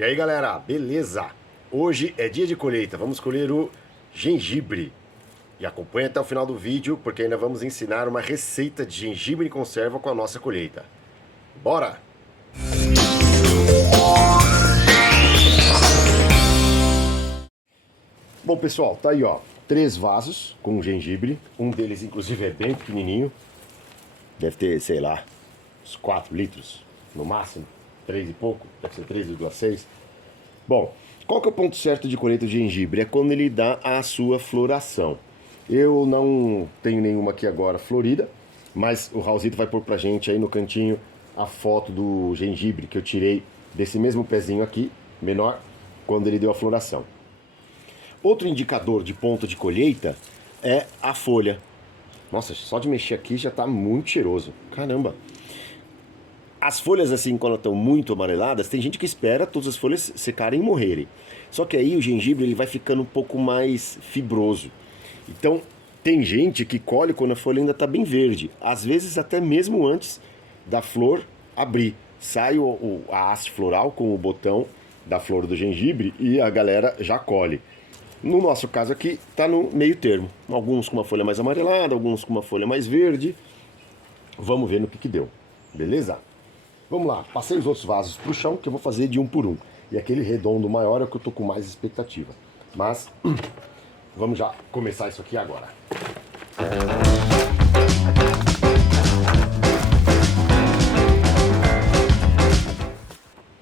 E aí galera, beleza? Hoje é dia de colheita, vamos colher o gengibre. E acompanha até o final do vídeo, porque ainda vamos ensinar uma receita de gengibre em conserva com a nossa colheita. Bora! Bom pessoal, tá aí ó, 3 vasos com gengibre. Um deles inclusive é bem pequenininho. Deve ter, sei lá, uns 4 litros no máximo. 3 e pouco, deve ser 3,6. Bom, qual que é o ponto certo de colheita de gengibre? É quando ele dá a sua floração. Eu não tenho nenhuma aqui agora florida, mas o Raulzito vai pôr pra gente aí no cantinho a foto do gengibre que eu tirei desse mesmo pezinho aqui, menor, quando ele deu a floração. Outro indicador de ponto de colheita é a folha. Nossa, só de mexer aqui já tá muito cheiroso. Caramba! As folhas assim, quando estão muito amareladas, tem gente que espera todas as folhas secarem e morrerem. Só que aí o gengibre ele vai ficando um pouco mais fibroso. Então, tem gente que colhe quando a folha ainda está bem verde. Às vezes até mesmo antes da flor abrir. Sai a haste floral com o botão da flor do gengibre e a galera já colhe. No nosso caso aqui, está no meio termo. Alguns com uma folha mais amarelada, alguns com uma folha mais verde. Vamos ver no que deu. Beleza? Vamos lá, passei os outros vasos para o chão, que eu vou fazer de um por um. E aquele redondo maior é o que eu tô com mais expectativa. Mas, vamos já começar isso aqui agora.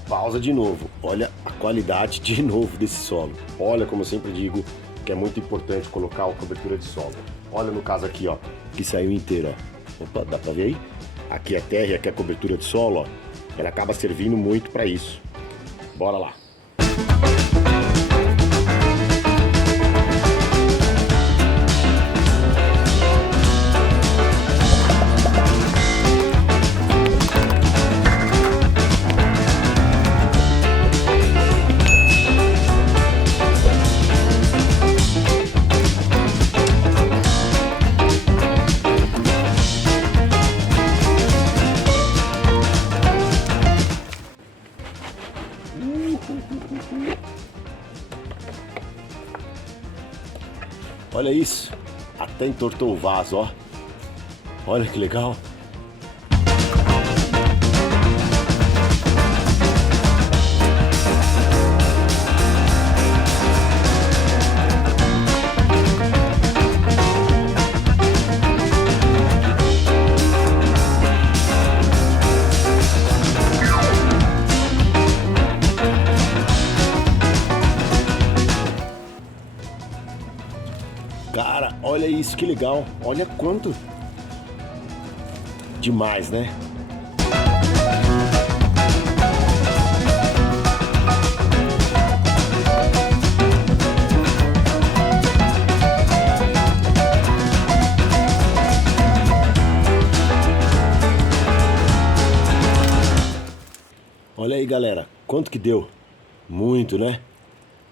Pausa de novo. Olha a qualidade de novo desse solo. Olha, como eu sempre digo, que é muito importante colocar a cobertura de solo. Olha no caso aqui, ó, que saiu inteira. Opa, dá pra ver aí? Aqui é terra e aqui é a cobertura de solo, ó. Ela acaba servindo muito para isso. Bora lá. Olha isso, até entortou o vaso, ó. Olha que legal. Cara, olha isso, que legal. Olha quanto. Demais, né? Olha aí, galera. Quanto que deu? Muito, né?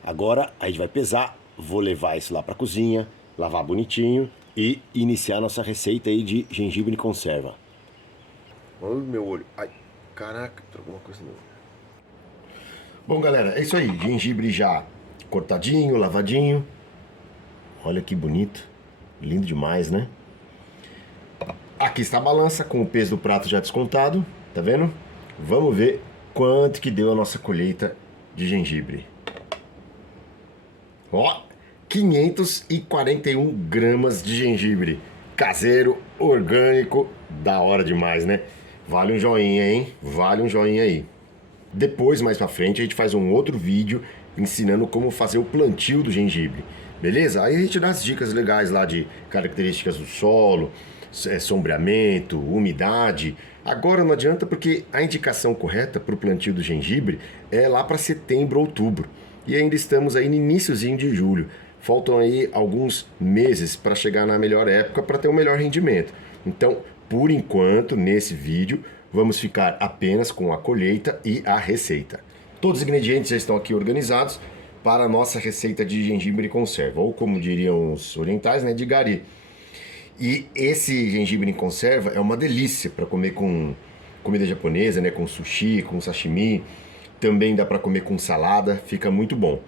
Agora a gente vai pesar. Vou levar isso lá pra cozinha, lavar bonitinho e iniciar nossa receita aí de gengibre em conserva. Olha o meu olho. Ai, caraca, tem alguma coisa no olho. Bom, galera, é isso aí. Gengibre já cortadinho, lavadinho. Olha que bonito. Lindo demais, né? Aqui está a balança com o peso do prato já descontado. Tá vendo? Vamos ver quanto que deu a nossa colheita de gengibre. Ó, 541 gramas de gengibre. Caseiro, orgânico, da hora demais, né? Vale um joinha, hein? Vale um joinha aí. Depois, mais pra frente, a gente faz um outro vídeo ensinando como fazer o plantio do gengibre. Beleza? Aí a gente dá as dicas legais lá de características do solo, sombreamento, umidade. Agora não adianta porque a indicação correta para o plantio do gengibre é lá para setembro, outubro. E ainda estamos aí no iniciozinho de julho. Faltam aí alguns meses para chegar na melhor época para ter um melhor rendimento. Então, por enquanto, nesse vídeo, vamos ficar apenas com a colheita e a receita. Todos os ingredientes já estão aqui organizados para a nossa receita de gengibre em conserva, ou como diriam os orientais, né, de gari. E esse gengibre em conserva é uma delícia para comer com comida japonesa, né, com sushi, com sashimi. também dá para comer com salada, fica muito bom.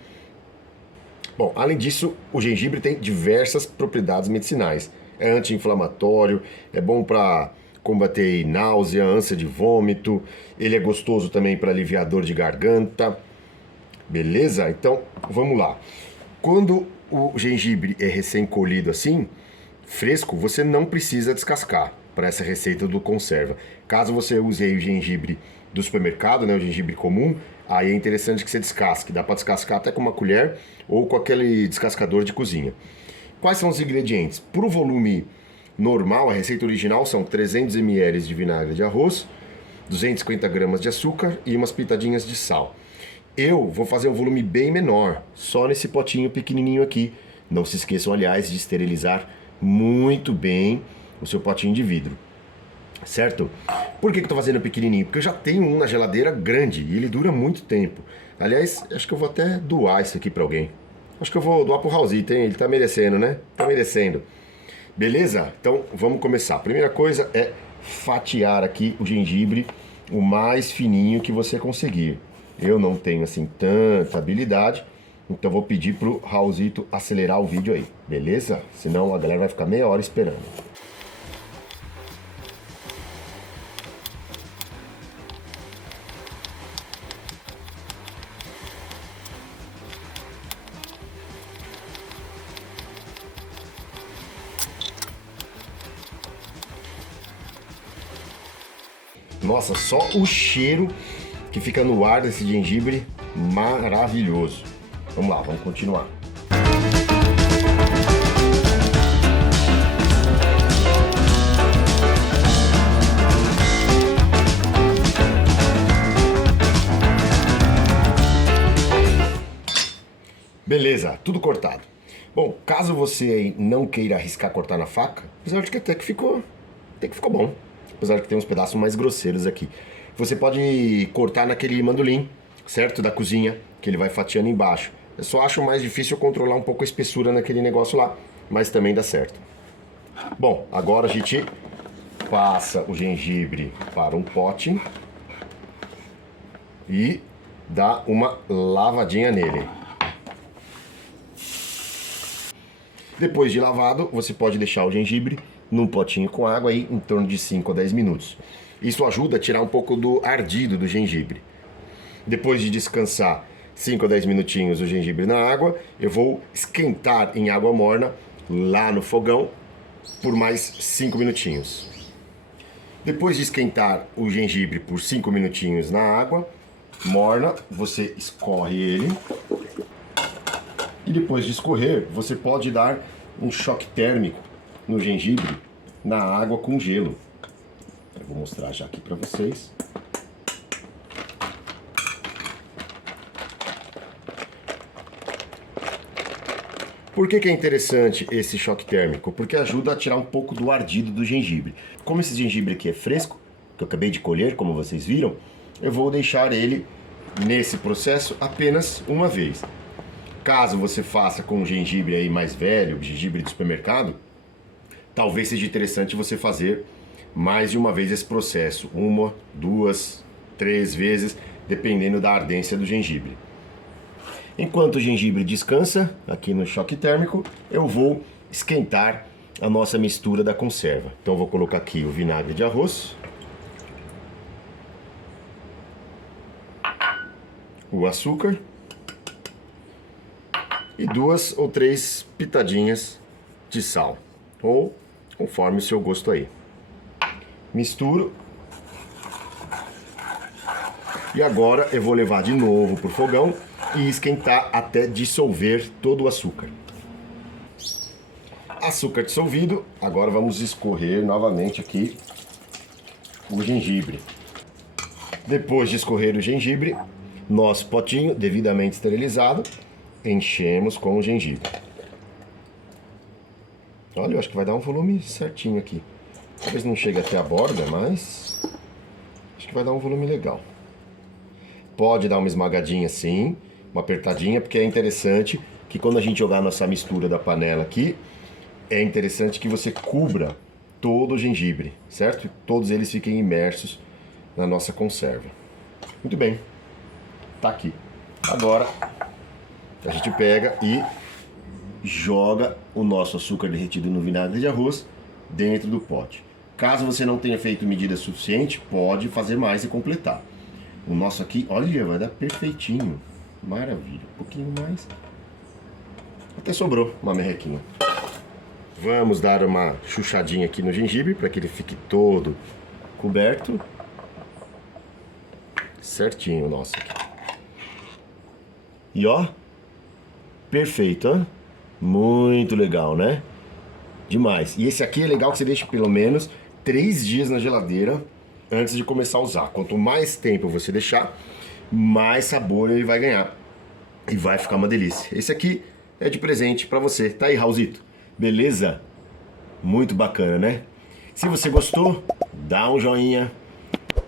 Bom, além disso, o gengibre tem diversas propriedades medicinais. É anti-inflamatório, é bom para combater náusea, ânsia de vômito, ele é gostoso também para aliviar dor de garganta. Beleza? Então, vamos lá. Quando o gengibre é recém-colhido assim, fresco, você não precisa descascar para essa receita do conserva. Caso você use aí o gengibre do supermercado, né, o gengibre comum, aí é interessante que você descasque. Dá para descascar até com uma colher ou com aquele descascador de cozinha. Quais são os ingredientes? Para o volume normal, a receita original são 300 ml de vinagre de arroz, 250 gramas de açúcar e umas pitadinhas de sal. Eu vou fazer um volume bem menor, só nesse potinho pequenininho aqui. Não se esqueçam, aliás, de esterilizar muito bem o seu potinho de vidro, certo? Por que eu tô fazendo pequenininho? Porque eu já tenho um na geladeira grande e ele dura muito tempo. Aliás, acho que eu vou até doar isso aqui pra alguém. Acho que eu vou doar pro Raulzito, hein? Ele tá merecendo, né? Tá merecendo. Beleza? Então, vamos começar. A primeira coisa é fatiar aqui o gengibre o mais fininho que você conseguir. Eu não tenho, assim, tanta habilidade, então vou pedir pro Raulzito acelerar o vídeo aí, beleza? Senão a galera vai ficar meia hora esperando. Nossa, só o cheiro que fica no ar desse gengibre, maravilhoso. Vamos lá, vamos continuar. Beleza, tudo cortado. Bom, caso você não queira arriscar cortar na faca, apesar de que até que ficou bom. Apesar de que tem uns pedaços mais grosseiros aqui. Você pode cortar naquele mandolim, certo? Da cozinha, que ele vai fatiando embaixo. Eu só acho mais difícil controlar um pouco a espessura naquele negócio lá, mas também dá certo. Bom, agora a gente passa o gengibre para um pote e dá uma lavadinha nele. Depois de lavado, você pode deixar o gengibre num potinho com água aí em torno de 5 a 10 minutos. Isso ajuda a tirar um pouco do ardido do gengibre. Depois de descansar 5 a 10 minutinhos o gengibre na água, eu vou esquentar em água morna lá no fogão por mais 5 minutinhos. Depois de esquentar o gengibre por 5 minutinhos na água morna, você escorre ele. E depois de escorrer, você pode dar um choque térmico no gengibre, na água com gelo. Eu vou mostrar já aqui para vocês. Por que é interessante esse choque térmico? Porque ajuda a tirar um pouco do ardido do gengibre. Como esse gengibre aqui é fresco, que eu acabei de colher, como vocês viram, eu vou deixar ele nesse processo apenas uma vez. Caso você faça com um gengibre aí mais velho, gengibre de supermercado, talvez seja interessante você fazer mais de uma vez esse processo. 1, 2, 3 vezes, dependendo da ardência do gengibre. Enquanto o gengibre descansa aqui no choque térmico, eu vou esquentar a nossa mistura da conserva. Então eu vou colocar aqui o vinagre de arroz, o açúcar e 2 ou 3 pitadinhas de sal, ou conforme o seu gosto aí. Misturo. E agora eu vou levar de novo pro fogão e esquentar até dissolver todo o açúcar. Açúcar dissolvido, agora vamos escorrer novamente aqui o gengibre. Depois de escorrer o gengibre, nosso potinho devidamente esterilizado, enchemos com o gengibre. Olha, eu acho que vai dar um volume certinho aqui. Talvez não chegue até a borda, mas acho que vai dar um volume legal. Pode dar uma esmagadinha assim, uma apertadinha, porque é interessante que quando a gente jogar nossa mistura da panela aqui, é interessante que você cubra todo o gengibre, certo? Todos eles fiquem imersos na nossa conserva. Muito bem. tá aqui. Agora a gente pega e joga o nosso açúcar derretido no vinagre de arroz dentro do pote. Caso você não tenha feito medida suficiente, pode fazer mais e completar. O nosso aqui, olha, vai dar perfeitinho. Maravilha. Um pouquinho mais. Até sobrou uma merrequinha. Vamos dar uma chuchadinha aqui no gengibre para que ele fique todo coberto. Certinho o nosso aqui. E ó, perfeito, hein? Muito legal, né? Demais. E esse aqui é legal que você deixe pelo menos 3 dias na geladeira antes de começar a usar. Quanto mais tempo você deixar, mais sabor ele vai ganhar. E vai ficar uma delícia. Esse aqui é de presente pra você. Tá aí, Raulzito? Beleza? Muito bacana, né? Se você gostou, dá um joinha,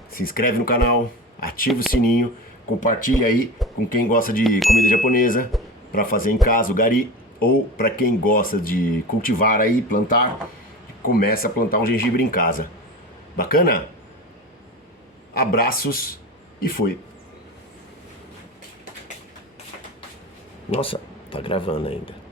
se inscreve no canal, ativa o sininho, compartilha aí com quem gosta de comida japonesa para fazer em casa o gari, ou para quem gosta de cultivar aí, plantar, começa a plantar um gengibre em casa. Bacana? Abraços e fui. Nossa, tá gravando ainda.